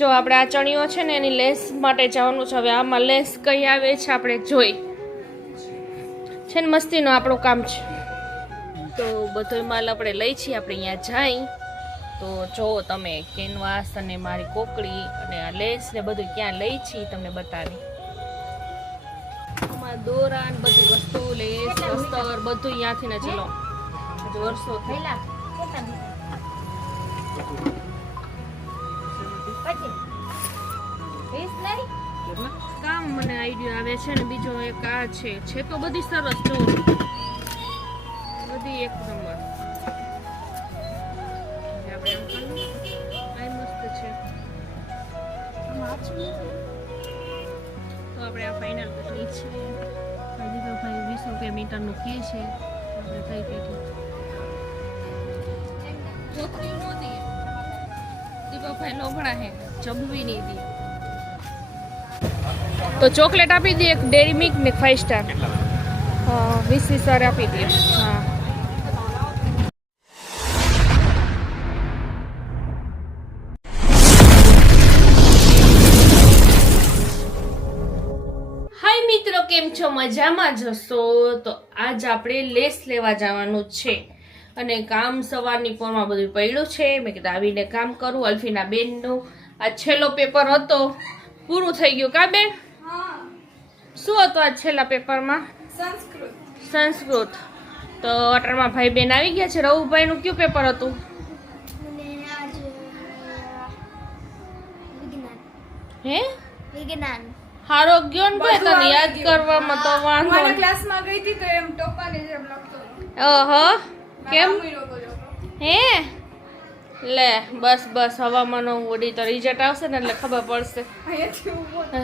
જો આપણે આ ચણિયો છે ને એની લેસ માટે જવાનું છે. હવે આમાં લેસ કઈ આવે છે આપણે જોઈ. છે ને મસ્તીનું આપણું કામ છે. તો બધો માલ આપણે લઈ છીએ આપણે અહીંયા જાય. તો જો તમે કેનવાસ અને મારી કોકડી અને આ લેસ ને બધું ક્યાં લઈ છીએ તમને બતાવી. આમાં દોરા ને બધી વસ્તુ લેસ અસ્તર બધું અહીંયાથી ને ચલો. વર્ષો પહેલા કામ મને આઈડિયા આવે છે ને બીજો એક આ છે. છે તો બધી સરસ જો. બધી એક નંબર. આપણે આમ આ મસ્ત છે. તો આપણે આ ફાઇનલ કરી છે ભાઈ દીધો ભાઈ વીસ રૂપિયા મીટરનું કે છે. આપણે કઈ કઈ દીપકભાઈ લોભણા હે, જમવી નહીં દી. તો ચોકલેટ આપી દે, એક ડેરી મિલ્ક ને ફાઇવ સ્ટાર વીસ વીસ વાર આપી દે હા. મિત્રો, કેમ છો? મજામાં જશો તો આજ આપણે લેસ લેવા જવાનું છે. અને કામ સવારની પોરમાં બધું પડ્યું છે. મેં કીધું આવીને કામ કરું. અલ્ફીના બેનનું આ છેલ્લો પેપર હતો. પૂરું થઈ ગયું કા બેન? શું હતું આ છેલ્લા પેપરમાં? સંસ્કૃત. સંસ્કૃત. તો અટરમાં ભાઈ બેન આવી ગયા છે. રવુભાઈનું કયું પેપર હતું? હે? વિજ્ઞાન. હારો ગયો ને ભાઈ તને યાદ કરવામાં તો વાંધો ક્લાસમાં ગઈ હતી તો એમ ટોપાની જેમ લખતો ઓહો કેમ? હતો. હે? લે બસ બસ હવામાન ઉડી તો રિઝલ્ટ આવશે ને એટલે ખબર પડશે. હતો.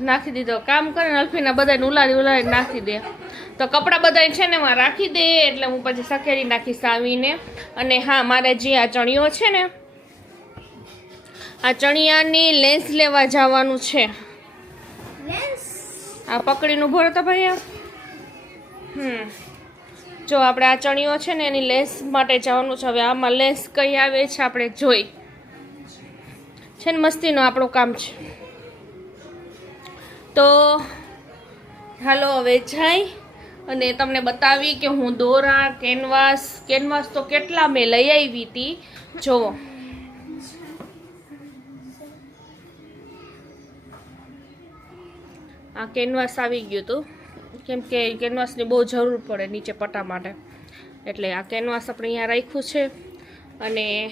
નાખી દીધો. કામ કરે ને અલ્ફીના બધાને ઉલારી ઉલારી નાખી દે. તો કપડાં બધા છે ને એમાં રાખી દે એટલે હું પછી સખેરી નાખીશ આવીને અને હા મારે જે આ ચણિયો છે ને આ ચણિયાની લેન્સ લેવા જવાનું છે. આ પકડીનું ભરો તો ભાઈ હમ. જો આપણે આ ચણિયો છે ને એની લેસ માટે જવાનું છે. હવે આમાં લેસ કઈ આવે છે આપણે જોઈ. છે ને મસ્તીનું આપણું કામ છે. તો હાલો હવે જાય અને તમને બતાવી કે હું દોરા, કેનવાસ કેનવાસ તો કેટલા મેં લઈ આવી હતી જોવો. આ કેનવાસ આવી ગયું હતું. કેમ કે કેનવાસની બહુ જરૂર પડે નીચે પટા માટે. એટલે આ કેનવાસ આપણે અહીંયા રાખ્યું છે. અને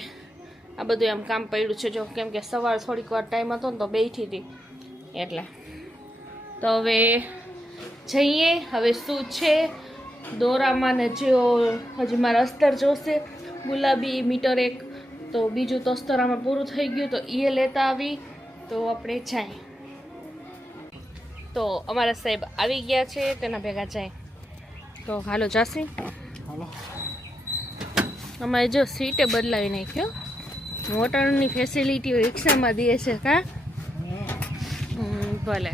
આ બધું એમ કામ પડ્યું છે જો, કેમ કે સવાર થોડીક વાર ટાઈમ હતો ને તો બેઠી હતી. એટલે તો હવે જઈએ. હવે શું છે? દોરામાં ને જેઓ હજી મારા અસ્તર જોશે, ગુલાબી મીટર એક. તો બીજું તો અસ્તરામાં પૂરું થઈ ગયું તો એ લેતા આવી. તો આપણે જાય. તો અમારા સાહેબ આવી ગયા છે તેના ભેગા જાય. તો હાલો જાસી. અમારે જો સીટે બદલાવી નાખ્યો. મોટરની ફેસિલિટી રિક્ષામાં દે છે કા? ભલે.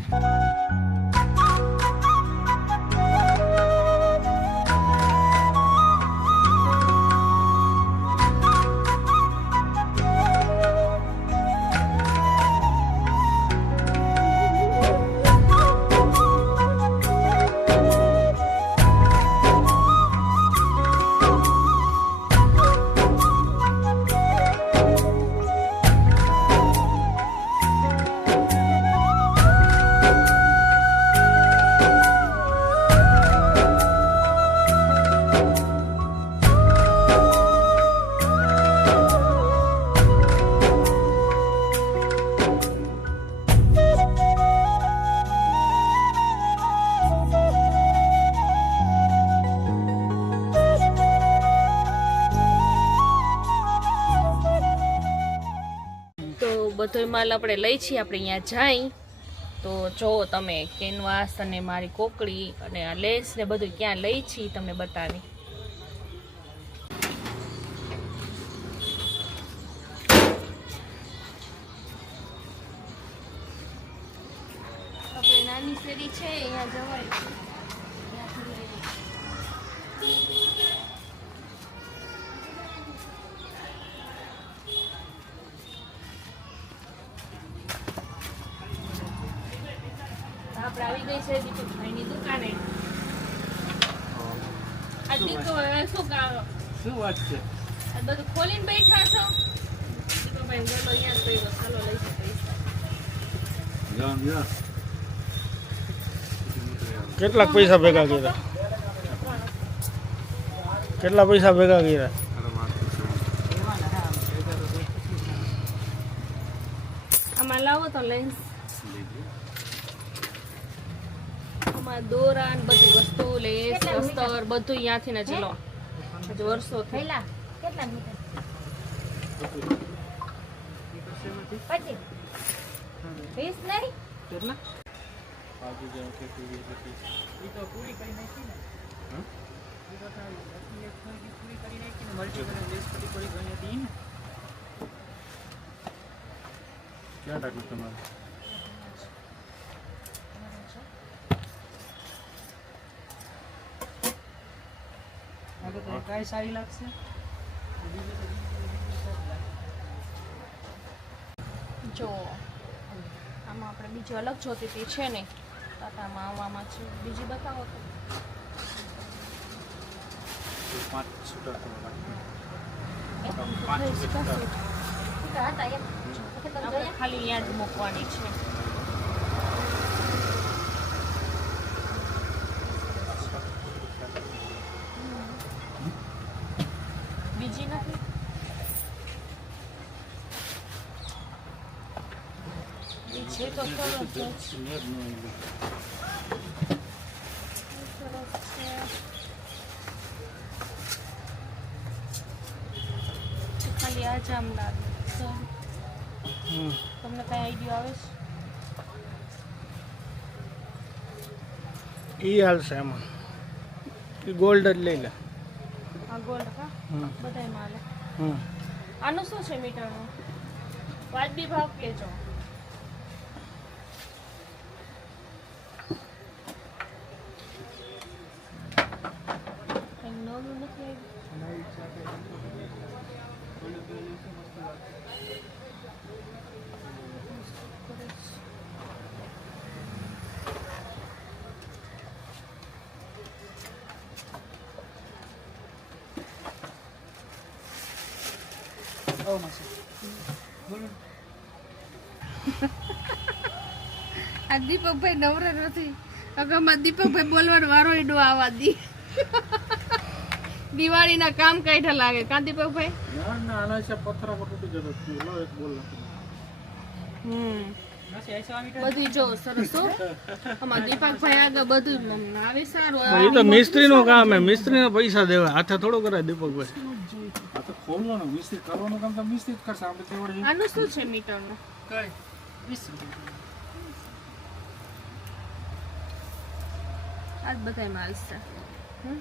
તો બધો માલ આપણે લઈ છીએ આપણે અહીંયા જાય. તો જો તમે કેનવાસ અને મારી કોકડી અને આ લેસ ને બધું ક્યાં લઈ છે તમને બતાવી. નાની શેરી છે, અહીંયા જવાય. શું વાત છે? બધું ખોલીને બેઠા છો? દીપકભાઈ બોલો અહીંયા જ ચાલો લઈ જાઓ પૈસા. ભેગા કર્યા? કેટલા પૈસા ભેગા કર્યા? આમાં લાવો તો લેન્સ આમાં દોરા બધી વસ્તુ લેસ અસ્તર બધું અહીંયાથી ને જ લો હજુ વર્ષો થયેલા કેટલા મીટર? પછી? વીસ નહીં? ક્યાં ટાકું તમારે? કાંઈ સારી લાગશે. જો આમાં આપણે બીજી અલગ જોતી હતી છે ને ટાટામાં આવવામાં છે. બીજી બતાવો તો. પાંચ છૂટા ખાલી અહીંયા જ મૂકવાની છે બીજી નથી એ છે તો સરસ છે ખાલી આ જ લાગે તો તમને કઈ આઈડિયો આવે છે ઈ હાલશે એમાં. ઈ ગોલ્ડ જ લઈ લે. આ ગોલ્ડ કા? બધાય માલે. હમ. આનું શું છે મીટરનું? વાજબી ભાવ કેજો કંઈ નવું નથી આવ્યું માસી બોલો. આ દીપકભાઈ નવરા નથી. અગામાં દીપકભાઈ બોલવાનો વારો ઈડો આવવા દી. દિવાળીના કામ કાઢા લાગે. કાં દીપકભાઈ? ના ના આના છે પથરા પર તૂટી જતો તું એક બોલ. હમ. બધી જો સરસ હો. દીપકભાઈ આગળ બધું જ આવે સારું એ તો મિસ્ત્રીનું કામ હે મિસ્ત્રીને પૈસા દેવા. હાથે થોડો કરાય દીપકભાઈ આ તો ખોલવાનું મિસ્ત્રી કરવાનું કામ તો મિસ્ત્રી જ કરશે. આપણે તેવડે આનું શું છે મીટરનું કઈ? વીસ રૂપિયા. આ બધાય માલ છે હમ?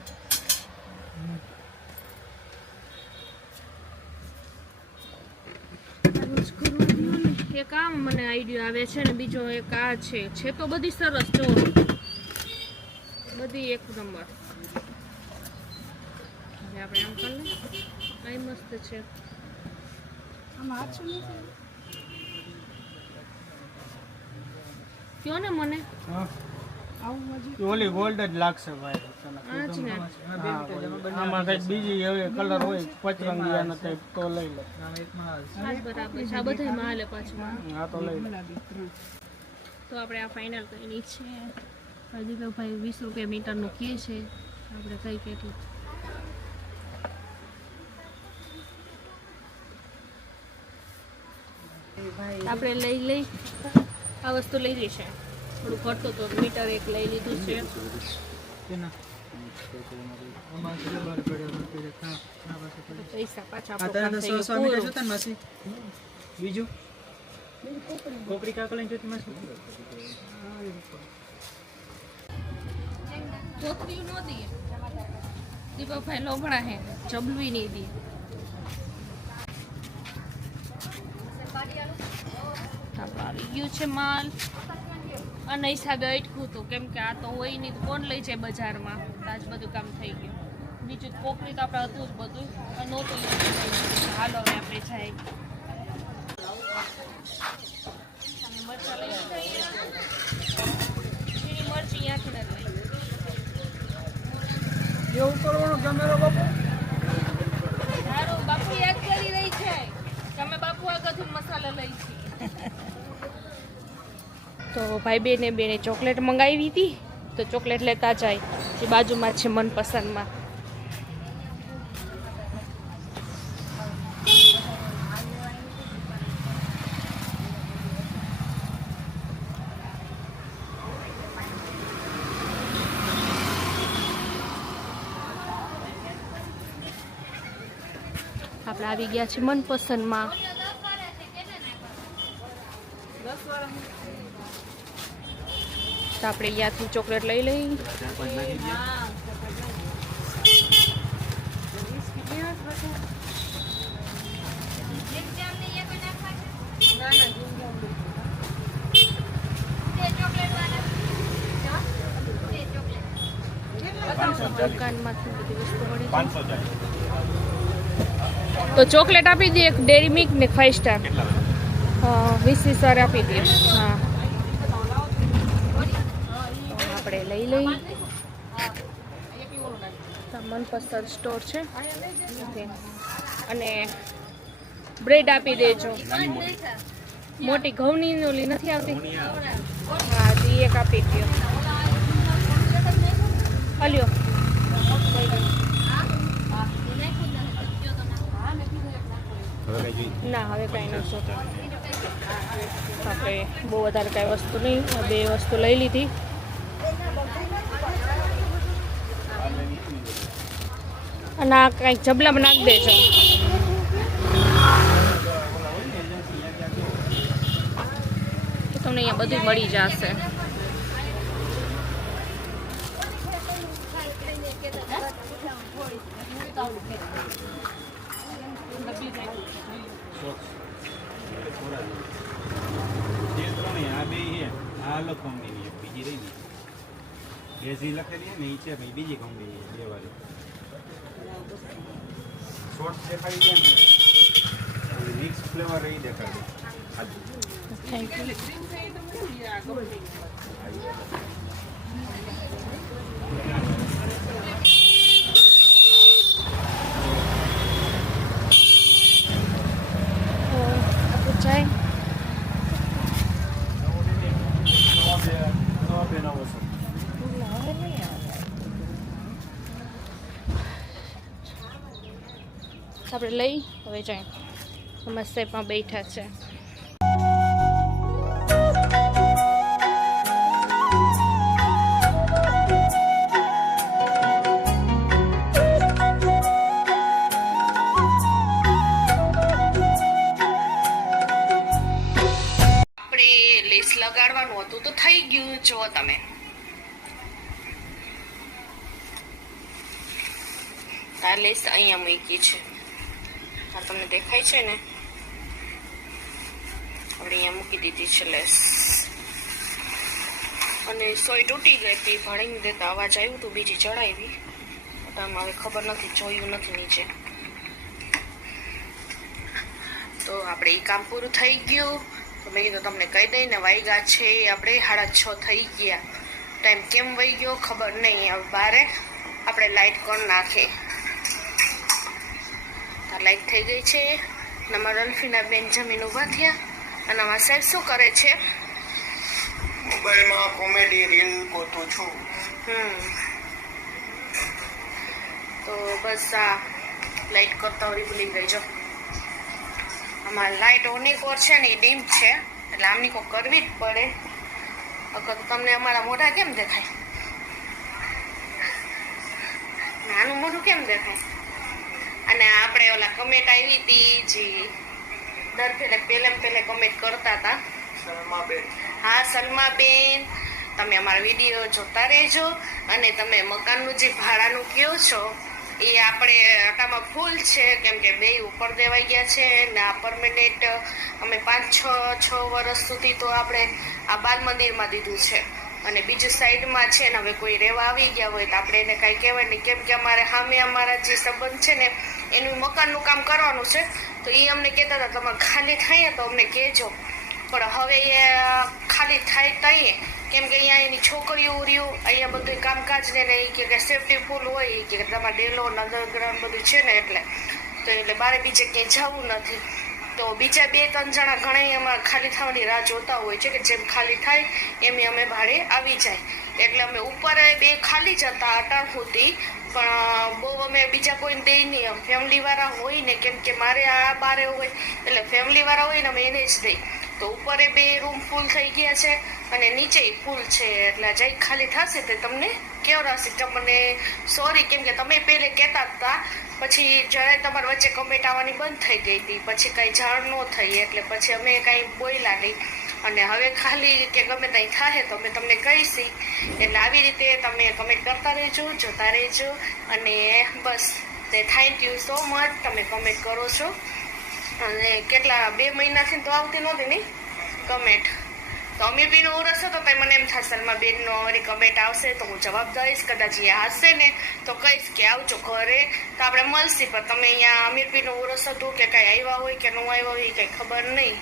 આનું જ કરવા દ્યો ને. એક આ મને આઈડિયો આવે છે ને બીજો એક આ છે. છે તો બધી સરસ જો. બધી એક નંબર. આપણે આમ કરી લઈએ. કઈ મસ્ત છે. કયો ને મને? ઈ ઓલી ગોલ્ડ જ લાગશે ભાઈ. આમાં કંઈક બીજી હવે કલર હોય પચરંગી અને કંઈક તો લઈ લે. હા તો લઈ તો આપણે આ ફાઇનલ કઈની છે. પ્રદીપભાઈ વીસ રૂપિયા મીટરનું કહે છે. આપણે કઈ કેટલું આપણે લઈ લઈ. આ વસ્તુ લઈ લઈશું છે. થોડું ઘટતું તો મીટર એક લઈ લીધું છે. પાસે પાછા બીજું? જોતી નો લોભણા હે. જબલવી નહીં દે આવી ગયું છે માલ. અને હિસાબે અટક્યું હતું. કેમ કે આ તો હોય નહીં કોણ લઈ જાય બજારમાં? આજ બધું કામ થઈ ગયું. બીજું કોકરી તો આપણે હતું જ બધું. નહોતું હાલો હવે આપણે જાય મરચા લઈ મરચી અહીંયાથી લઈ. એવું કરવાનું કેમેરો બાપુ? સારું બાપુ યાદ કરી રહી છે. તમે બાપુ આગળથી મસાલા લઈ તો ભાઈ બેને બેને ચોકલેટ મંગાવી હતી. તો ચોકલેટ લેતા જાય. જે બાજુમાં છે મનપસંદમાં. આપણે આવી ગયા છે મનપસંદમાં. તો આપણે અહીંયાથી ચોકલેટ લઈ લઈ. દુકાનમાંથી બધી વસ્તુ મળી જાય. તો ચોકલેટ આપી દે એક ડેરી મિલ્ક ને ફાઈવ સ્ટાર વીસ વીસ વાર આપી દે હા આપણે લઈ. મનપસંદ સ્ટોર છે. અને બ્રેડ આપી દેજો. મોટી ઘઉંની ઓલી નથી આવતી? હા તો એક આપી દો હલ્યો. ના, હવે કાંઈ નથી આપણે બહુ વધારે કાંઈ વસ્તુ નહીં, બે વસ્તુ લઈ લીધી. અને આ કાંઈક જબલામાં નાખી દેજો તો તમને અહીંયા બધું મળી જશે. આ બે છે. આ અલગ કંપનીની છે બીજી રહી ને. એસી લખેલી છે ને એ છે ભાઈ બીજી કંપની બે વાળી શોર્ટ દેખાડી છે ને મિક્સ ફ્લેવર રહી દેખાડી થેન્ક યુ તો આપણું ચાય આપણે લઈ, હવે જાય સમસ્યામાં બેઠા છે. લગાડવાનું હતું તો થઈ ગયું, જો તમે. આ લેસ અહીંયા મૂકી છે. તમને દેખાય છે ને? આપણે અહીંયા મૂકી દીધી છે લેસ. અને સોય તૂટી ગઈ હતી, ભણીને દેતા અવાજ આવ્યું હતું બીજી ચડાવી. આમાં હવે ખબર નથી, જોયું નથી નીચે. તો આપણે એ કામ પૂરું થઈ ગયું. તો મેં કીધું તમને કહી દઈને વાઈગા છે આપણે સાડા છ થઈ ગયા. ટાઈમ કેમ વહી ગયો ખબર નહીં. હવે બારે આપણે લાઈટ કોણ નાખે? આ લાઈટ થઈ ગઈ છે. નમર અલ્ફીના બેન જમીન ઊભા થયા અને અમારા સાહેબ શું કરે છે? મોબાઈલમાં કોમેડી રીલ ગોતું છું. હમ. તો બસ આ લાઈટ કરતા હોય ભૂલી ગઈ જો. આમાં લાઈટ ઓની કોર છે ને એ ડીમ છે. એટલે આમની કો કરવી જ પડે. અગર તમને અમારા મોઢા કેમ દેખાય? નાનું મોઢું કેમ દેખાય? અને આપણે ઓલા કમેન્ટ આવી હતી જે દર ફેરે પહેલે ને પહેલે કમેન્ટ કરતા હતા હા સલમાબેન. તમે અમારા વીડિયો જોતા રહેજો અને તમે મકાનનું જે ભાડાનું કહો છો એ આપણે આટામાં ફૂલ છે કેમ કે બે ઉપર દેવાઈ ગયા છે ને આ પરમેનન્ટ અમે પાંચ છ છ વર્ષ સુધી તો આપણે આ બાલ મંદિરમાં દીધું છે. અને બીજું સાઈડમાં છે ને હવે કોઈ રહેવા આવી ગયા હોય તો આપણે એને કાંઈ કહેવાય નહીં કેમ કે અમારે સામે અમારા જે સંબંધ છે ને એનું મકાનનું કામ કરવાનું છે, તો એ અમને કહેતા હતા, તમારે ખાલી થાય તો અમને કહેજો. પણ હવે એ ખાલી થાય તઈએ, કેમ કે અહીંયા એની છોકરીઓ રહ્યું, અહીંયા બધું કામકાજ ને એ કે સેફટી ફૂલ હોય કે તમારે ડેલો અંડરગ્રાઉન્ડ બધું છે ને એટલે, તો એટલે બારે બીજે ક્યાંય જવું નથી. તો બીજા બે ત્રણ જણા ઘણા એમાં ખાલી થવાની રાહ જોતા હોય છે કે જેમ ખાલી થાય, એમ અમે ભાડે આવી જાય. એટલે અમે ઉપર બે ખાલી જતા હતા સુધી પણ બહુ અમે બીજા કોઈને દઈ નહીં. ફેમિલી વાળા હોય ને, કેમ કે મારે આ બારે હોય, એટલે ફેમિલી વાળા હોય ને, અમે એને જ દઈ. તો ઉપર બે રૂમ ફૂલ થઈ ગયા છે અને નીચે ફૂલ છે. એટલે જઈ ખાલી થશે તે તમને કેવડાવશે તમને સોરી કેમ કે તમે પહેલે કહેતા હતા પછી જ્યારે તમારી વચ્ચે કમેન્ટ આવવાની બંધ થઈ ગઈ હતી. પછી કંઈ જાણ ન થઈ, એટલે પછી અમે કાંઈ બોલ્યા નહીં. અને હવે ખાલી કે ગમે ત્યાં થાય તો અમે તમને કહીશી એટલે આવી રીતે તમે કમેન્ટ કરતા રહેજો, જોતા રહેજો અને બસ, તે થેન્ક યુ સો મચ તમે કમેન્ટ કરો છો. અને કેટલા, બે મહિનાથી તો આવતી નહોતી નહીં કમેન્ટ તો અમે બીનો ઉરસ હતો તો મને એમ થશે સલમા બેનનો વળી કમેન્ટ આવશે તો હું જવાબ દઈશ, કદાચ એ હશે ને તો કહીશ કે આવજો ઘરે. તો આપણે મળશે, પણ તમે અહીંયા અમીર બીનો ઉરસ હતું કે કાંઈ આવ્યા હોય કે ન આવ્યા હોય કંઈ ખબર નહીં.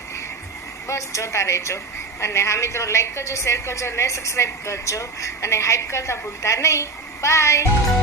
બસ જોતા રહેજો. અને હા મિત્રો લાઈક કરજો શેર કરજો અને સબસ્ક્રાઈબ કરજો. અને હાઈપ કરતા ભૂલતા નહીં. બાય